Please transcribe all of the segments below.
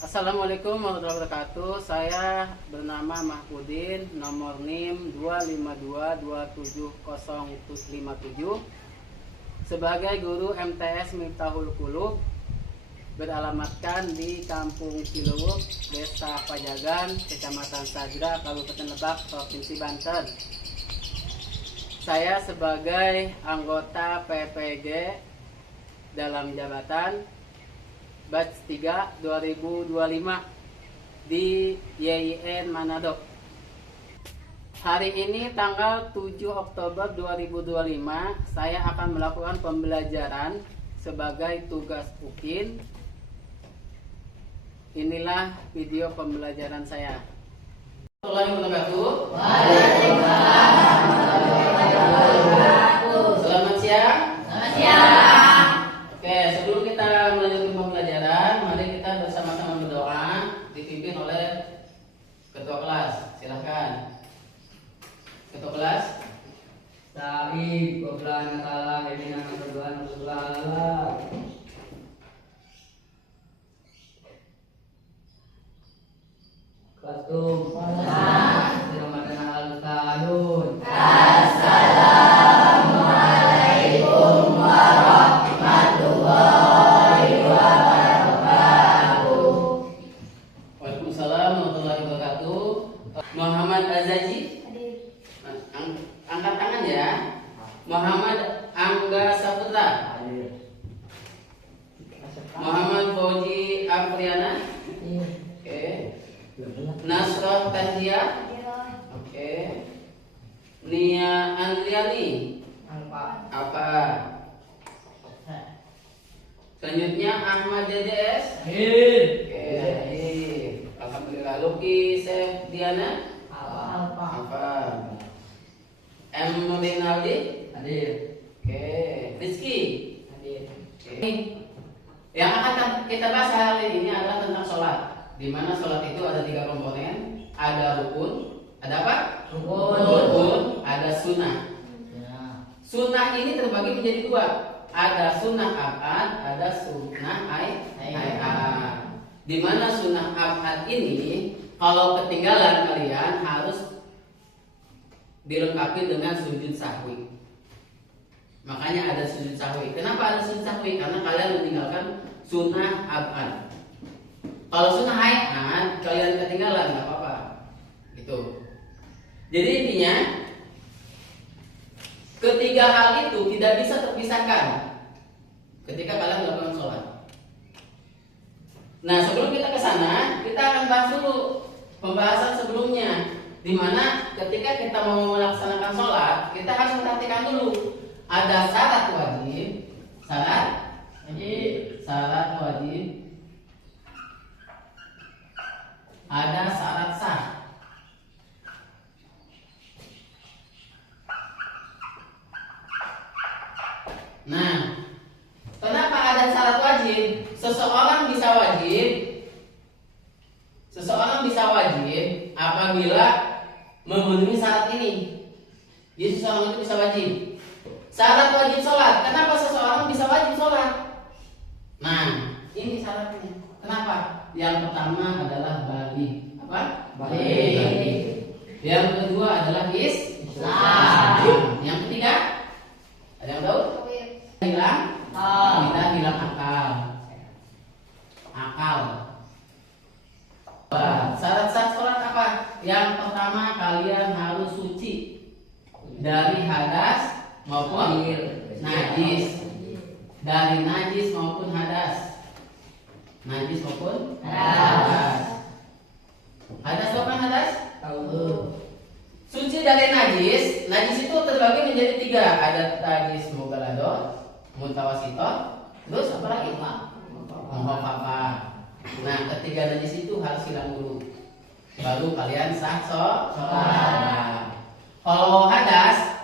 Assalamualaikum warahmatullahi wabarakatuh. Saya bernama Mahfudin, nomor NIM 252270757 sebagai guru MTS Miftahul Qulub, beralamatkan di Kampung Ciluwuk, Desa Pajagan, Kecamatan Sajra, Kabupaten Lebak, Provinsi Banten. Saya sebagai anggota PPG dalam jabatan batch 3 2025 di YIN Manado. Hari ini tanggal 7 Oktober 2025 saya akan melakukan pembelajaran sebagai tugas UKIN. Inilah video pembelajaran saya. Assalamualaikum warahmatullahi wabarakatuh. Selamat siang. Selamat siang. Oke, sebelum kita melanjutkan pembelajaran, mari kita bersama-sama berdoa dipimpin oleh ketua kelas. Silahkan. Ketua kelas. Sa'id Qoblana ta'ala ini nama berdoa Rasulullah. Ketum Ramadan al-Tahun. Assalamualaikum warahmatullahi wabarakatuh. Waalaikumsalam warahmatullahi wabarakatuh. Muhammad Azaji. Angkat tangan ya. Muhammad Angga Saputra. Muhammad Fauji Afriana. Oke. Nasrah Tahdia. Oke. Nia Andriani. Apa? Selanjutnya Ahmad DDS. Oke. Alhamdulillah. Luki Sepdiana. Apa? M Rinaldi. Oke. Rizky. Oke. Yang akan kita bahas hari ini adalah tentang sholat. Di mana sholat itu ada 3 komponen. Ada rukun. Ada apa? Rukun. Ada sunnah. Sunnah ini terbagi menjadi 2. Ada sunnah abad, ada sunnah ayat. Di mana sunnah abad ini kalau ketinggalan kalian harus dilengkapi dengan sujud sahwi. Makanya ada sujud sahwi. Kenapa ada sujud sahwi? Karena kalian meninggalkan sunnah abad. Kalau sunnah ayat kalian ketinggalan nggak apa-apa. Gitu. Jadi intinya ketiga hal itu tidak bisa terpisahkan ketika kalian melakukan sholat. Nah, sebelum kita ke sana, kita akan bahas dulu pembahasan sebelumnya, di mana ketika kita mau melaksanakan sholat, kita harus memperhatikan dulu ada syarat wajib, ada syarat sah. Nah, kenapa ada syarat wajib? Seseorang bisa wajib apabila memenuhi syarat ini. Jadi seseorang itu bisa wajib. Syarat wajib sholat. Kenapa seseorang bisa wajib sholat? Nah, ini syaratnya. Kenapa? Yang pertama adalah balik. Apa? Balik. Yang kedua adalah Islam. Yang ketiga, ada yang tahu? Kita hilang akal. Syarat sah sholat apa? Yang pertama, kalian harus suci dari hadas maupun najis. Dari najis maupun hadas. Najis maupun hadas. Hadas apa hadas? Tahu. Suci dari najis. Najis itu terbagi menjadi 3. Ada najis mughaladhah, mutawasithah, terus apa lagi? Mukhafafah. Nah, ketiga najis itu harus hilang dulu, baru kalian sah sholat. Kalau hadas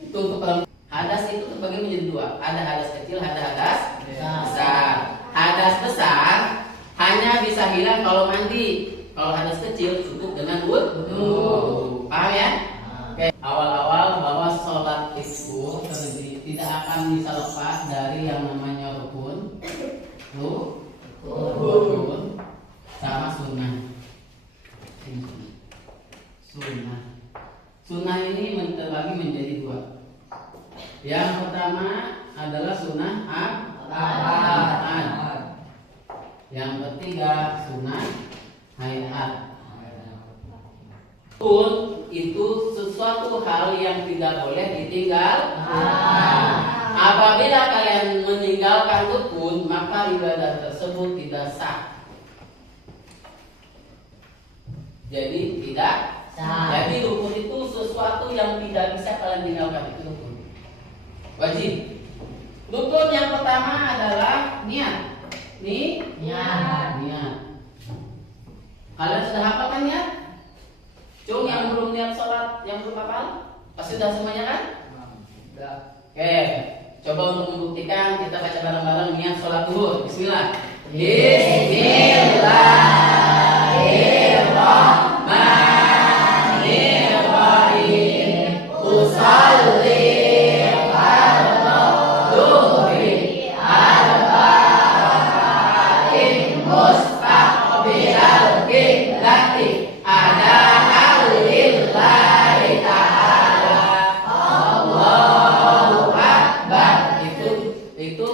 itu hadas itu terbagi menjadi 2. Ada hadas kecil, ada hadas besar. Hadas besar hanya bisa hilang kalau mandi. Kalau hadas kecil cukup dengan wudu. Paham ya? Oke. Awal-awal bahwa sholat itu tidak akan bisa lepas dari yang namanya rukun. Rukun. Yang pertama adalah sunnah apaan. Yang ketiga sunnah hayat. Pun itu sesuatu hal yang tidak boleh ditinggal. Apabila kalian meninggalkan rukun, maka ibadah tersebut tidak sah. Jadi tidak sah. Jadi rukun itu sesuatu yang tidak bisa kalian tinggalkan, itu rukun. Wajib. Rukun yang pertama adalah niat. Niat. Kalian sudah hafal kan niat? Cung, yang belum niat sholat, yang belum hafal, pasti sudah semuanya kan? Sudah. Oke, coba untuk membuktikan kita baca bareng-bareng niat sholat zuhur. Bismillah. Bismillahirrahmanirrahim. Usalli fardhu zuhri arba'in mustaqbilal qiblati ada lillahi ta'ala Allahu Akbar. Itu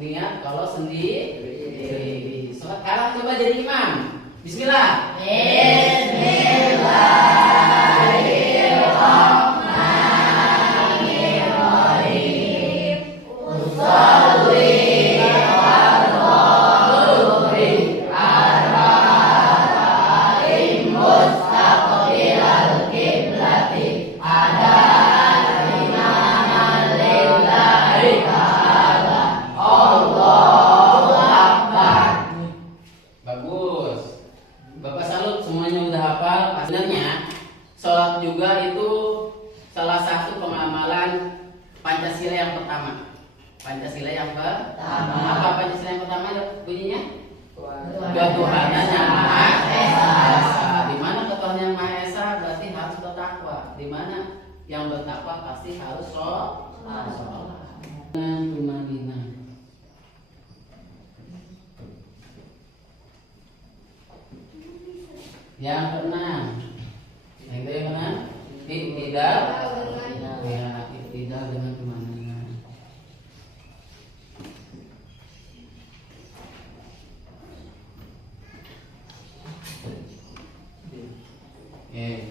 niat kalau sendiri. Sekarang coba jadi imam. Bismillah. Bismillahirrahmanirrahim. Usolli fardhu zuhri arba'in mustaqbilal qiblati ada imaman lillahi ta'ala Allahu Akbar. Bagus. Bapak salut semuanya udah hafal. Sebenarnya sholat juga itu salah satu pengamalan Pancasila yang pertama. Pancasila yang pertama. Apa Pancasila yang pertama bunyinya? Ketuhanan yang Maha Esa. Di mana ketuhanan yang Maha Esa berarti harus bertakwa. Di mana yang bertakwa pasti harus sholat. Tumanina. Yang keenam. Yang keenam, iktidal. Ya, iktidal dengan tumanina.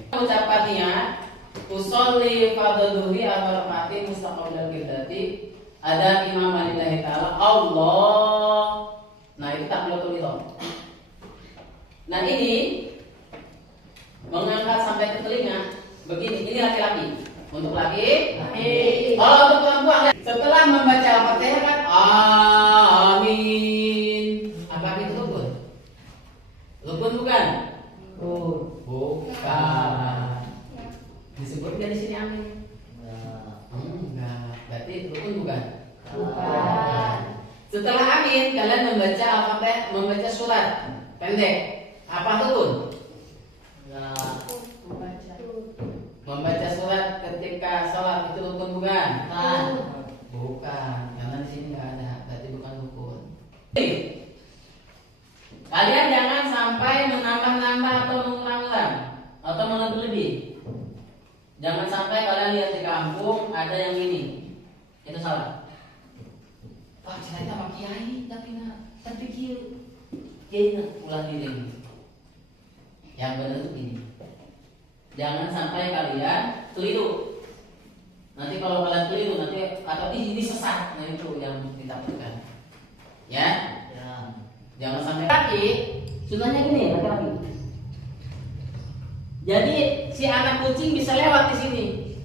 Ucapannya usolli fardhu arba'in mustaqbilal qiblati ada imam lillahi ta'ala Allah. Nah, itu takbiratul ihram. Nah, ini mengangkat sampai ke telinga begini. Ini laki-laki. Untuk laki. Kalau untuk perempuan setelah membaca Al-Fatihah kan amin. Apa itu rukun? Rukun bukan? Bukan. Disebut nggak di sini amin? Enggak. Berarti rukun bukan? Bukan. Setelah amin, kalian membaca Al-Fatihah, membaca surat pendek. Apa rukun? Membaca surat ketika sholat itu rukun bukan? Bukan. Karena di sini nggak ada. Berarti bukan rukun. Kalian jangan sampai menambah-nambah atau mengulang-ulang atau melebih. Jangan sampai kalian lihat di kampung ada yang ini. Itu salah. Wah, cerita sama kiai tapi kiai ulang ini. Yang benar itu ini. Jangan sampai kalian keliru. Nanti kalau kalian keliru nanti atau ini sesat. Nah, itu yang ditakutkan. Ya? Jangan sampai laki. Sunahnya gini, laki-laki. Jadi si anak kucing bisa lewat di sini.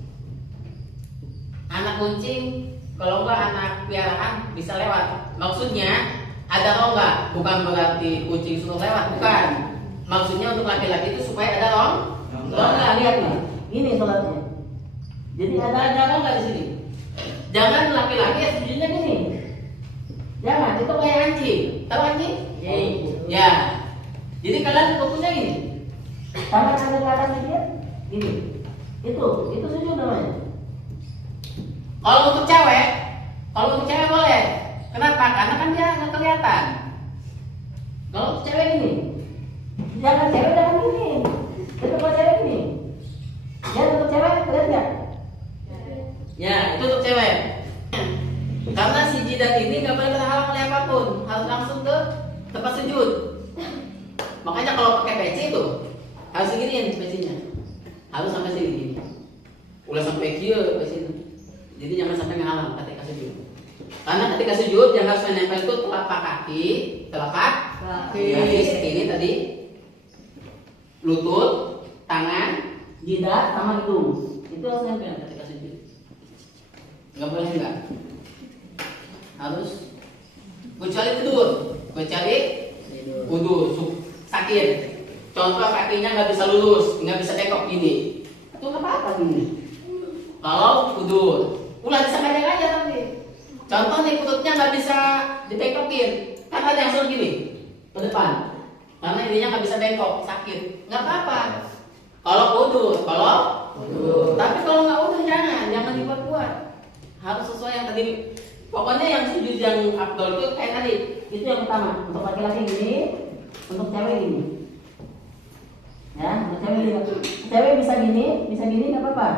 Anak kucing, kalau enggak anak piaraan bisa lewat. Maksudnya ada rongga, bukan berarti kucing suruh lewat, bukan. Maksudnya untuk laki-laki itu supaya ada rongga. Lihat nih, ini sholatnya. Jadi ada rongga di sini. Jangan laki-laki sujudnya gini. Jangan, itu kayak anjing. Tahu anjing? Ya. Jadi kalian fokusnya gini. Tangan ada ke atas dia, gini. Itu sujud namanya. Kalau untuk cewek boleh. Kenapa? Karena kan dia nggak kelihatan. Kalau untuk cewek gini, jangan gini. Itu kalau cewek gini. Ya untuk cewek kelihatan nggak? Ya, itu untuk cewek. Karena si jidat ini nggak boleh terhalang oleh apapun, harus langsung ke tempat sujud. Makanya kalau pakai peci itu harus seginiin pecinya, harus sampai sini. Udah sampai kia peci itu. Jadi jangan sampai ngehalang ketika sujud. Karena ketika sujud yang harus menempel itu telapak kaki ini tadi, lutut, tangan, jidat, sama hidung. Itu harus nempel ketika sujud. Nggak boleh enggak. Harus kecuali tidur, sakit. Contoh kakinya nggak bisa lurus, nggak bisa bengkok gini. Itu nggak apa-apa gini. Kalau tidur, ulah disamain aja nanti. Contoh nih perutnya nggak bisa dibengkokin, kan ada yang suruh gini ke depan. Karena ininya nggak bisa bengkok, sakit, nggak apa-apa. Kalau udur. Tapi kalau nggak udur jangan dibuat-buat. Harus sesuai yang tadi. Pokoknya yang sujud yang afdol itu kayak tadi. Itu yang pertama. Untuk laki-laki gini, untuk cewek gini. Ya, untuk cewek gini. Cewek bisa gini nggak apa-apa.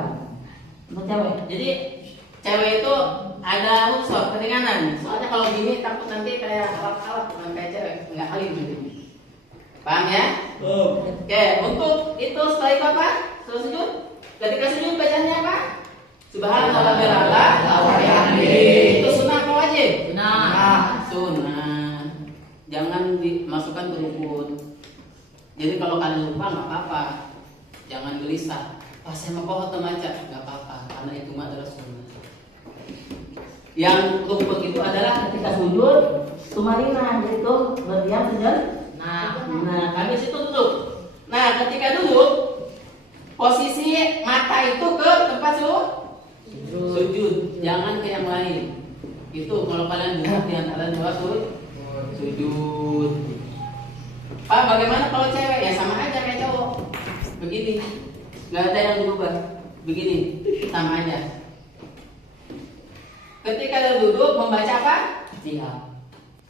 Untuk cewek. Jadi cewek itu ada unsur keringanan. Soalnya kalau gini takut nanti kayak alat-alat bukan kayak cewek, nggak halim gitu. Paham ya? Oke, untuk itu setelah itu apa? Setelah sujud. Ketika sujud bacaannya apa? Subhanallah itu sunnah apa wajib? Sunnah. Jangan dimasukkan ke rukun. Jadi kalau kalian lupa nggak apa-apa. Jangan gelisah. Pas saya mau pohon baca nggak apa-apa. Karena itu adalah sunnah. Yang rukun itu adalah ketika sujud tumarinah, yaitu berdiam sejenak. Nah, habis itu duduk. Nah, ketika duduk posisi mata itu ke tempat sujud, jangan ke yang lain. Itu kalau kalian duduk di antara dua sujud. Pak, bagaimana kalau cewek? Ya sama aja kayak cowok. Begini, nggak ada yang berubah. Begini, sama aja. Ketika duduk membaca apa? Fatihah.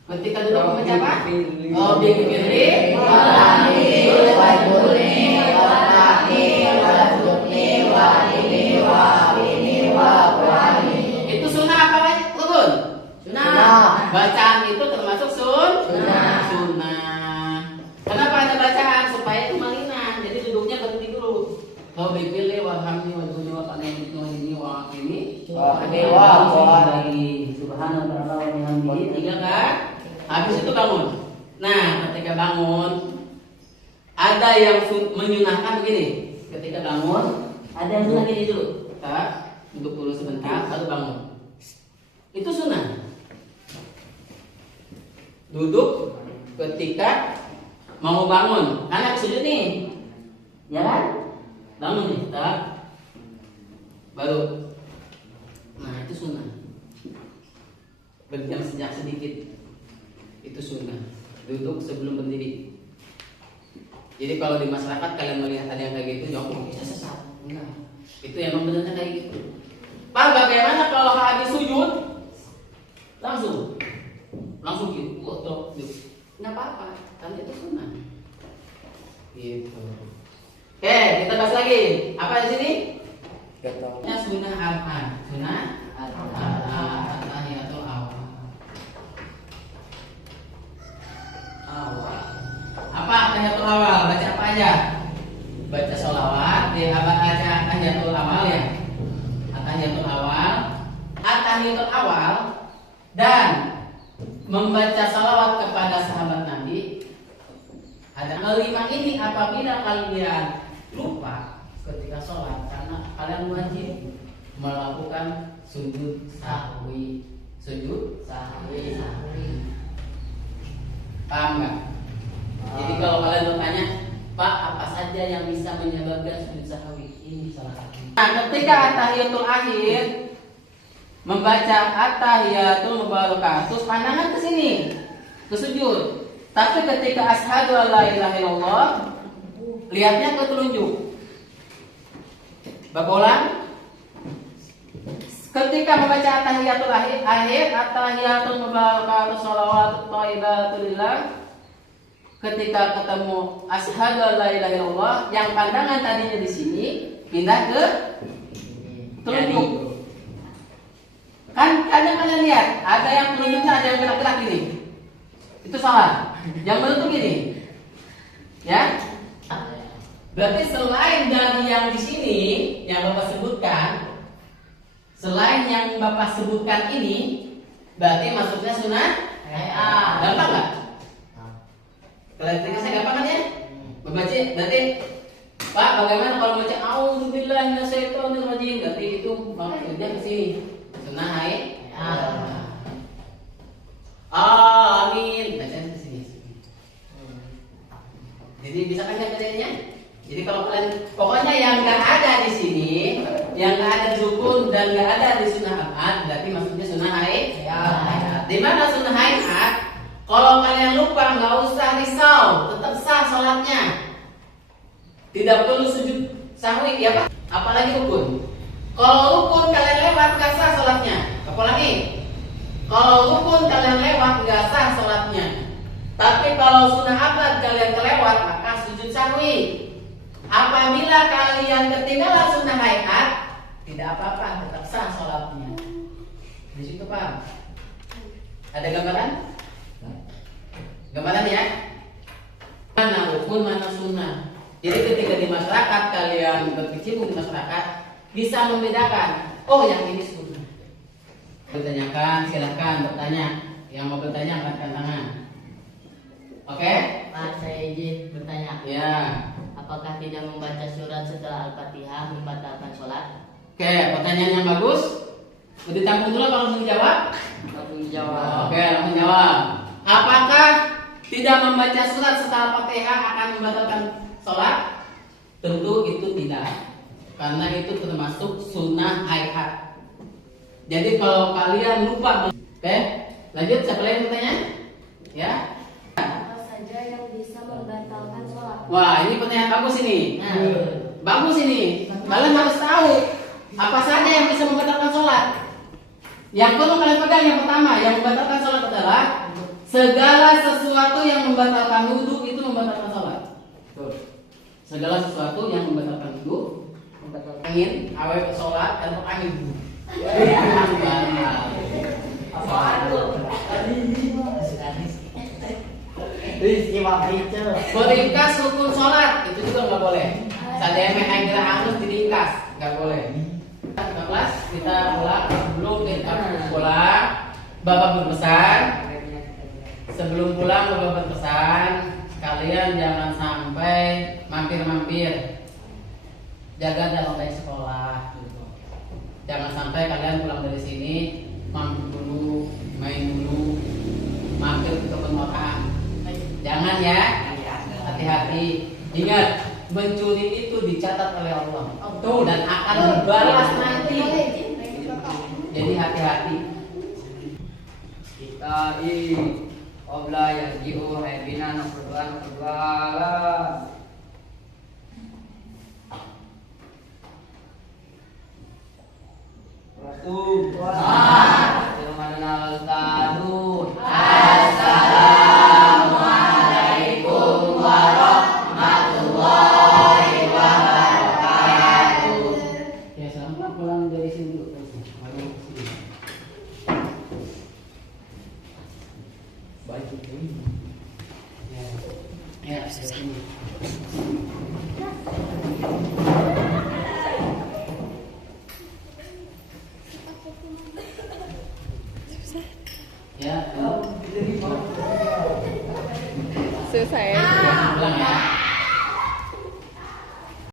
Ketika duduk membaca apa? Oh, bikirli, itu sunnah apa rukun? Sunnah. Bacaan itu termasuk sunnah. Kenapa ada bacaan? Supaya itu malinan. Jadi duduknya berhenti dulu. Oh, bikirli, warhamni, wajhuni, wakaneni, subhanallah wa bihamdihi. 3 kan? Habis itu bangun. Nah, ketika bangun ada yang menyunahkan begini. Ketika bangun ada yang sunnah gini dulu. Kita duduk dulu sebentar lalu bangun. Itu sunnah. Duduk ketika mau bangun. Karena sujud nih. Ya kan? Bangun nih, kita baru. Nah, itu sunnah. Berdiam sejak sedikit. Itu sunnah. Duduk sebelum berdiri. Jadi kalau di masyarakat kalian melihat ada yang kayak gitu, jangan bisa sesat. Enggak. Itu yang benar kayak gitu. Pak, bagaimana kalau habis sujud langsung gitu, foto, nggak apa-apa, kan itu sunnah. Gitu. Oke, kita bahas lagi. Apa di sini? Sunnah apa? Sunnah tahiyatul awal. Apa tahiyatul awal? Baca apa aja? Baca sholawat. Baca tahiyatul awal ya. Tahiyatul awal dan membaca sholawat kepada sahabat Nabi. Ada 5 ini apabila kalian lupa ketika sholat, karena kalian wajib melakukan sujud sahwi. Paham nggak? Jadi kalau kalian bertanya, Pak, apa saja yang bisa menyebabkan sujud sahwi? Ini salah satu. Nah, ketika at-tahiyatul akhir membaca at-tahiyatul mubarakatuh, pandangan ke sini, ke sujud. Tapi ketika asyhadu alla ilaha illallah, lihatnya ke telunjuk. Bagolan. Ketika membaca at-tahiyatul akhir, at-tahiyatul mubarakatuh shalawatut thayyibatun lillah. Ketika ketemu asyhadu alla ilaha illallah, yang pandangan tadinya di sini pindah ke telunjuk. Kan kadang kalian lihat, ada yang penunjuknya, ada yang gerak-gerak gini. Itu salah. Yang benar tuh gini. Ya. Berarti selain dari yang di sini yang Bapak sebutkan, selain yang Bapak sebutkan ini, berarti maksudnya sunnah hayat. Gampang nggak? Kalau saya gampang kan ya? Membaca berarti Pak, bagaimana kalau baca auzubillahi minasyaitonir rajim? Berarti itu maksudnya ke sini. Sunnah hayat. Amin. Bacanya ke sini. Jadi bisa kan kerjanya? Jadi kalau kalian pokoknya yang nggak ada di sini, yang nggak ada rukun dan nggak ada di sunnah abad, berarti maksudnya sunnah hayat. Di mana sunnah hayat? Kalau kalian lupa nggak usah risau, tetap sah sholatnya. Tidak perlu sujud sahwi, ya Pak? Apalagi rukun. Kalau rukun kalian lewat nggak sah sholatnya. Apalagi kalau rukun kalian lewat nggak sah sholatnya. Tapi kalau sunnah abad kalian kelewat maka sujud sahwi. Apabila kalian ketinggalan sunnah hayat, tidak apa-apa, tetap sah sholatnya. Di situ Pak. Ada gambaran? Gambaran ya? Mana rukun, mana sunnah. Jadi ketika di masyarakat kalian berkecimpung di masyarakat bisa membedakan. Oh yang ini sunnah. Bertanyakan, silahkan bertanya. Yang mau bertanya angkatkan tangan. Oke? Pak, saya izin bertanya. Ya. Apakah tidak membaca surat setelah Al-Fatihah membatalkan sholat? Oke, pertanyaan yang bagus. Mau ditampung dulu apa langsung dijawab? Langsung jawab. Oke, langsung jawab. Apakah tidak membaca surat setelah Fatihah akan membatalkan sholat? Tentu itu tidak. Karena itu termasuk sunnah hayat. Jadi kalau kalian lupa, oke, lanjut. Siapa lagi bertanya? Ya. Apa saja yang bisa membatalkan sholat? Wah, ini pertanyaan bagus ini. Bagus ini. Kalian harus tahu apa saja yang bisa membatalkan sholat. Yang perlu kalian pegang yang pertama, yang membatalkan sholat adalah segala sesuatu yang membatalkan wudhu itu membatalkan sholat. Segala sesuatu yang membatalkan wudhu, angin, awet sholat, dan angin. Meringkas rukun sholat itu juga nggak boleh. Sademe air hangus diringkas, nggak boleh. 15 kita ulang sebelum kita pulang. Bapak berpesan sebelum pulang Bapak berpesan kalian jangan sampai mampir-mampir. Jaga dalam baik sekolah. Jangan sampai kalian pulang dari sini mampir dulu, main dulu, mampir ke kebun orang. Jangan ya, hati-hati. Ingat, mencuri itu dicatat oleh Allah. Tuh dan akan dibalas nanti. Jadi hati-hati. Kita obla yang jiu hebina nafruan nafruala. Assalamualaikum warahmatullahi wabarakatuh. Ya, selamat pulang dari sini dulu. Baik itu. Ya, sini. Ya, Selesai. pulang ya.